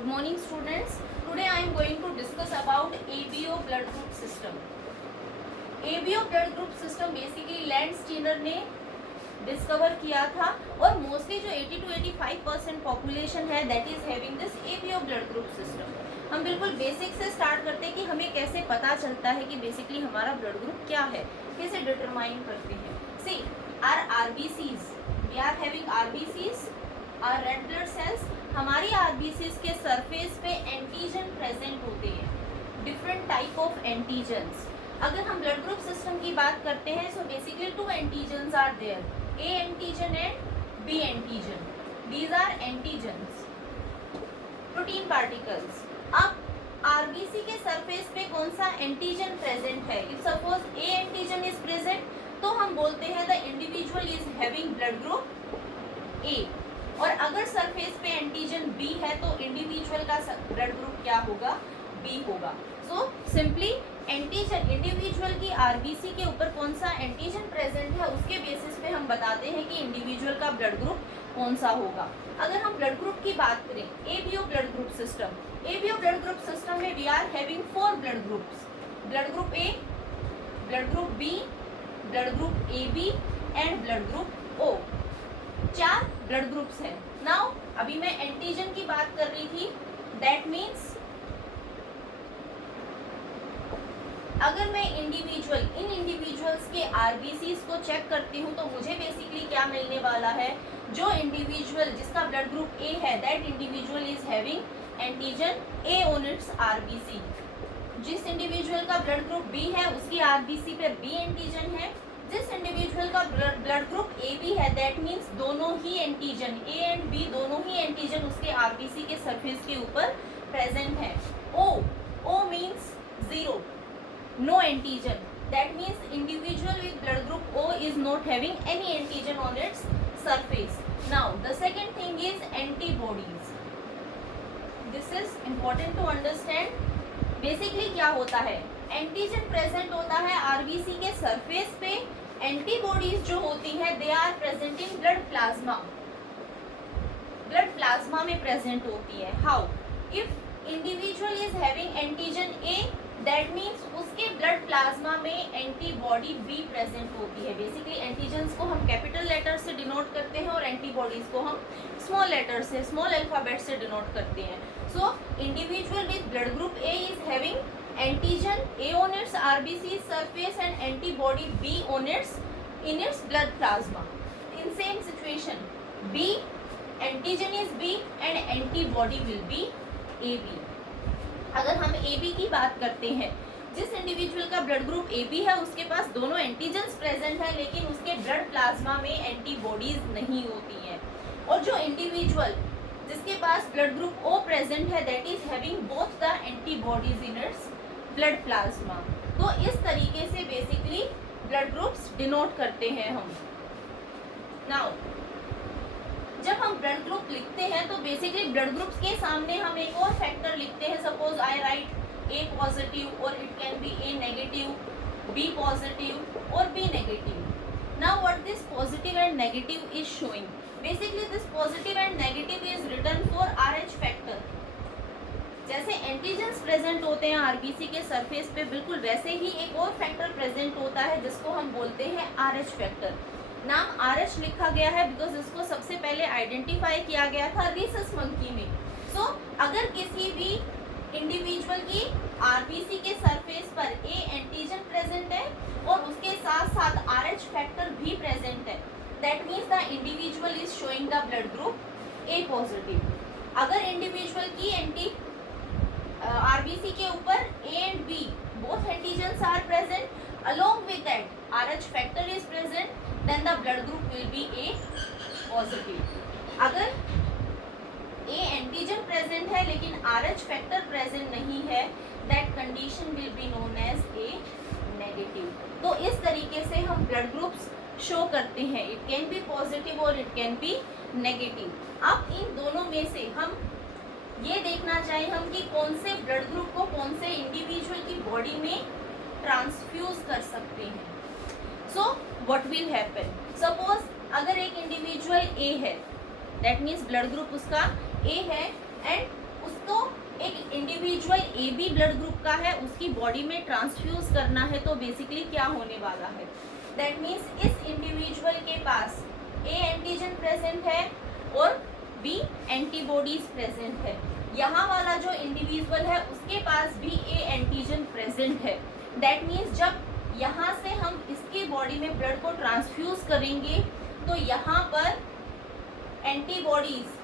Good morning students. Today I am going to discuss about ABO blood group system. ABO blood group system basically Landsteiner ने discover किया था और mostly जो 80 to 85% population है that is having this ABO blood group system. हम बिल्कुल basic से start करते हैं कि हमें कैसे पता चलता है कि बेसिकली हमारा ब्लड ग्रुप क्या है, कैसे डिटरमाइन करते हैं. See are RBCs, we are having RBCs, are red blood cells. हमारी RBCs के सरफेस पे एंटीजन प्रेजेंट होते हैं, डिफरेंट टाइप ऑफ एंटीजन्स. अगर हम ब्लड ग्रुप सिस्टम की बात करते हैं so basically two antigens are there, A antigen and B antigen. These are antigens, protein particles. अब RBC के सरफेस पे कौन सा एंटीजन प्रेजेंट है? If suppose A antigen is present, तो हम बोलते हैं the individual is having blood group A. और अगर सरफेस पे एंटीजन B है तो इंडिविजुअल का ब्लड ग्रुप क्या होगा? B होगा. सो सिंपली एंटीजन इंडिविजुअल की RBC के ऊपर कौन सा एंटीजन प्रेजेंट है उसके बेसिस पे हम बताते हैं कि इंडिविजुअल का ब्लड ग्रुप कौन सा होगा. अगर हम ब्लड ग्रुप की बात करें, ABO blood group system, ABO blood group system में we are having 4 blood groups. Blood group A, blood group B, blood group AB and blood group O. 4 blood groups हैं. नाउ अभी मैं antigen की बात कर रही थी, दैट मीन्स अगर मैं इन इंडिविजुअल्स के RBCs को चेक करती हूँ तो मुझे बेसिकली क्या मिलने वाला है? जो इंडिविजुअल जिसका ब्लड ग्रुप A है that individual is having antigen A on it's RBC. जिस इंडिविजुअल का ब्लड ग्रुप B है उसकी RBC पे B एंटीजन है. जिस इंडिविजुअल का ब्लड ग्रुप AB है दैट मीन्स दोनों ही एंटीजन A एंड B दोनों ही एंटीजन उसके RBC के सरफेस के ऊपर प्रेजेंट है. O means 0, no antigen. That means individual with blood group O is not having any antigen on its surface. Now the second thing is antibodies. This is important to understand. Basically क्या होता है? Antigen present होता है RBC के surface पे. Antibodies जो होती हैं they are present in blood plasma. Blood plasma में प्रेजेंट होती है. How? If individual is having antigen A, that means उसके ब्लड प्लाज्मा में एंटीबॉडी B प्रेजेंट होती है. बेसिकली एंटीजन्स को हम कैपिटल लेटर से डिनोट करते हैं और एंटीबॉडीज को हम स्मॉल लेटर से, स्मॉल अल्फाबेट से डिनोट करते हैं. So individual with blood group A is having antigen A on its RBC surface and antibody B on in its blood plasma. In same situation, B antigen is B and antibody will be AB. अगर हम AB की बात करते हैं, जिस individual का blood group AB है उसके पास दोनों एंटीजन्स प्रेजेंट है लेकिन उसके ब्लड प्लाज्मा में एंटीबॉडीज नहीं होती हैं. और जो इंडिविजुअल जिसके पास ब्लड ग्रुप O प्रेजेंट है that is having both the antibodies in its blood plasma. तो इस तरीके से बेसिकली ब्लड ग्रुप्स डिनोट करते हैं हम. नाउ जब हम ब्लड ग्रुप लिखते हैं तो बेसिकली ब्लड ग्रुप्स के सामने हम एक और फैक्टर लिखते हैं. Suppose I write A positive और it can be A negative, B positive और B negative. Now what this positive and negative is showing? Basically this positive and negative is written for RH factor. जैसे antigens present होते हैं RBC के surface पे, बिल्कुल वैसे ही एक और फैक्टर प्रेजेंट होता है जिसको हम बोलते हैं RH फैक्टर. नाम RH लिखा गया है बिकॉज इसको सबसे पहले आइडेंटिफाई किया गया था रिसस मंकी में. सो अगर किसी भी इंडिविजुअल की RBC के सरफेस पर A एंटीजन प्रेजेंट है और उसके साथ साथ RH फैक्टर भी प्रेजेंट है, that means the individual is showing the blood group A positive. अगर इंडिविजुअल की RBC के ऊपर A and B both antigens are present, along with that RH factor is present, then the blood group will be A positive. अगर A antigen present है लेकिन RH factor present नहीं है, that condition will be known as A negative. तो इस तरीके से हम blood groups शो करते हैं. It can be positive और it can be negative. अब इन दोनों में से हम ये देखना चाहिए हम कि कौन से ब्लड ग्रुप को कौन से इंडिविजुअल की बॉडी में ट्रांसफ्यूज कर सकते हैं. So what will happen? Suppose अगर एक इंडिविजुअल A है, दैट मीन्स ब्लड ग्रुप उसका A है एंड उसको ए बी ब्लड ग्रुप का है उसकी बॉडी में ट्रांसफ्यूज करना है तो बेसिकली क्या होने वाला है, दैट मीन्स इस इंडिविजुअल के पास ए एंटीजन प्रेजेंट है और बी एंटीबॉडीज प्रेजेंट है। यहाँ वाला जो इंडिविजुअल है उसके पास भी ए एंटीजन प्रेजेंट है। दैट मीन्स जब यहाँ से हम इसकी बॉडी में ब्लड को ट्रांसफ्यूज करेंगे तो यहाँ पर एंटीबॉडीज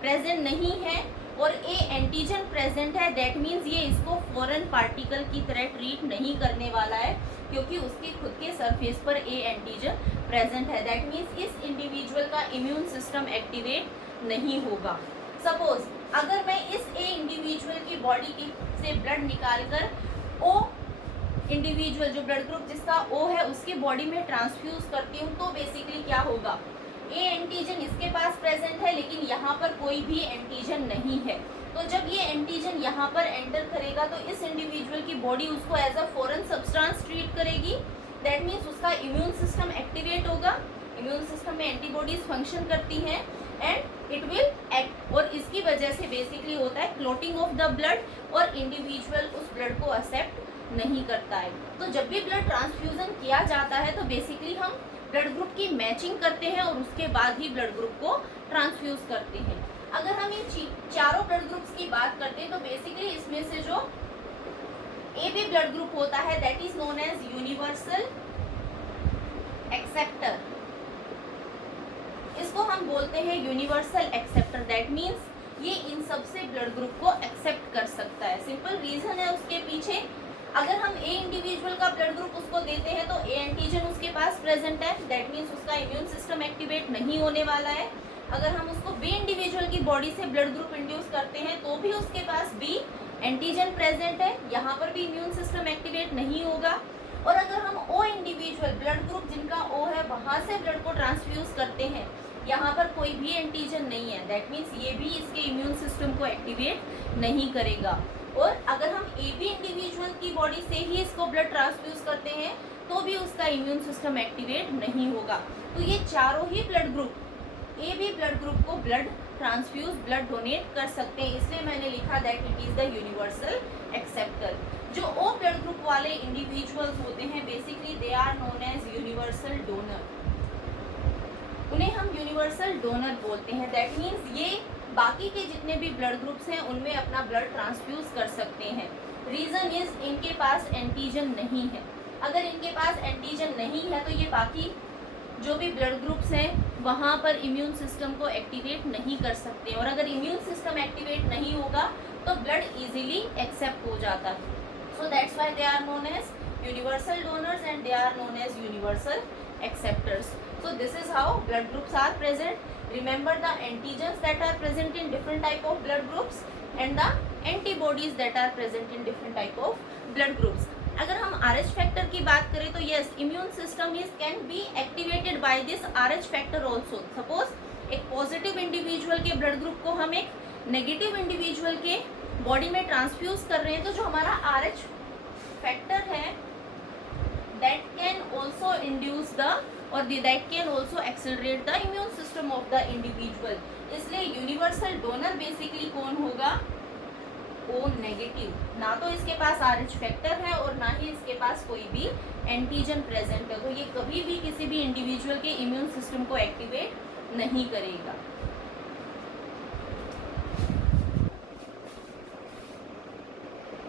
प्रेजेंट नहीं है और ए एंटीजन प्रेजेंट है। दैट मीन्स ये इसको फॉरेन पार्टिकल की तरह ट्रीट नहीं करने वाला है क्योंकि उसके खुद के सरफेस पर ए एंटीजन प्रेजेंट है। दैट मीन्स इस इंडिविजुअल का इम्यून सिस्टम एक्टिवेट नहीं होगा। सपोज अगर मैं इस ए इंडिविजुअल की बॉडी की से ब्लड निकालकर ओ इंडिविजुअल जो ब्लड ग्रुप जिसका ओ है उसकी बॉडी में ट्रांसफ्यूज करती हूँ तो बेसिकली क्या होगा, ए एंटीजन इसके पास प्रेजेंट है लेकिन यहाँ पर कोई भी एंटीजन नहीं है। तो जब ये एंटीजन यहाँ पर एंटर करेगा तो इस इंडिविजुअल की बॉडी उसको as a foreign substance treat करेगी। दैट मीन्स उसका इम्यून सिस्टम एक्टिवेट होगा। इम्यून सिस्टम में एंटीबॉडीज फंक्शन करती हैं एंड इट विल एक्ट और इसकी वजह से बेसिकली होता है क्लॉटिंग ऑफ द ब्लड और इंडिविजुअल उस ब्लड को एक्सेप्ट नहीं करता है। तो जब भी ब्लड ट्रांसफ्यूजन किया जाता है तो बेसिकली हम ब्लड ग्रुप की मैचिंग करते हैं और उसके बाद ही ब्लड ग्रुप को ट्रांसफ्यूज करते हैं। अगर हम इन चारों ब्लड ग्रुप्स की बात करते हैं तो बेसिकली इसमें से जो ए बी ब्लड ग्रुप होता है that is known as universal acceptor. इसको हम बोलते हैं यूनिवर्सल एक्सेप्टर। दैट मीन्स ये इन सबसे ब्लड ग्रुप को एक्सेप्ट कर सकता है। सिंपल रीजन है उसके पीछे, अगर हम ए इंडिविजुअल का ब्लड ग्रुप उसको देते हैं तो ए एंटीजन उसके पास प्रेजेंट है। दैट मीन्स उसका इम्यून सिस्टम एक्टिवेट नहीं होने वाला है। अगर हम उसको बी इंडिविजुअल की बॉडी से ब्लड ग्रुप इंड्यूस करते हैं तो भी उसके पास बी एंटीजन प्रेजेंट है, यहाँ पर भी इम्यून सिस्टम एक्टिवेट नहीं होगा। और अगर हम ओ इंडिविजुअल ब्लड ग्रुप जिनका ओ है वहाँ से ब्लड को ट्रांसफ्यूज करते हैं, यहाँ पर कोई भी एंटीजन नहीं है। दैट मीन्स ये भी इसके इम्यून सिस्टम को एक्टिवेट नहीं करेगा। और अगर हम ए बी इंडिविजुअल की बॉडी से ही इसको ब्लड ट्रांसफ्यूज करते हैं तो भी उसका इम्यून सिस्टम एक्टिवेट नहीं होगा। तो ये चारों ही blood group A B blood group को ब्लड ट्रांसफ्यूज ब्लड डोनेट कर सकते हैं, इसलिए मैंने लिखा that it is the universal acceptor. जो ओ ब्लड ग्रुप वाले इंडिविजुअल्स होते हैं basically they are known as universal donor. उन्हें हम यूनिवर्सल डोनर बोलते हैं। दैट मीन्स ये बाकी के जितने भी ब्लड ग्रुप्स हैं उनमें अपना ब्लड ट्रांसफ्यूज कर सकते हैं। रीज़न इज इनके पास एंटीजन नहीं है। अगर इनके पास एंटीजन नहीं है तो ये बाकी जो भी ब्लड ग्रुप्स हैं वहाँ पर इम्यून सिस्टम को एक्टिवेट नहीं कर सकते और अगर इम्यून सिस्टम एक्टिवेट नहीं होगा तो ब्लड इजीली एक्सेप्ट हो जाता है। So that's why they are known as universal donors and they are known as universal acceptors. So this is how blood groups are present. Remember the antigens that are present in different type of blood groups and the antibodies that are present in different type of blood groups. अगर हम RH factor की बात करें तो yes, immune system is can be activated by this RH factor also. Suppose एक positive individual के blood group को हम एक नेगेटिव इंडिविजुअल के बॉडी में ट्रांसफ्यूज कर रहे हैं तो जो हमारा RH फैक्टर है that can also induce the or that can also accelerate the immune system of the individual. इसलिए यूनिवर्सल डोनर बेसिकली कौन होगा, ओ नेगेटिव। ना तो इसके पास RH फैक्टर है और ना ही इसके पास कोई भी एंटीजन प्रेजेंट है, तो ये कभी भी किसी भी इंडिविजुअल के इम्यून सिस्टम को एक्टिवेट नहीं करेगा।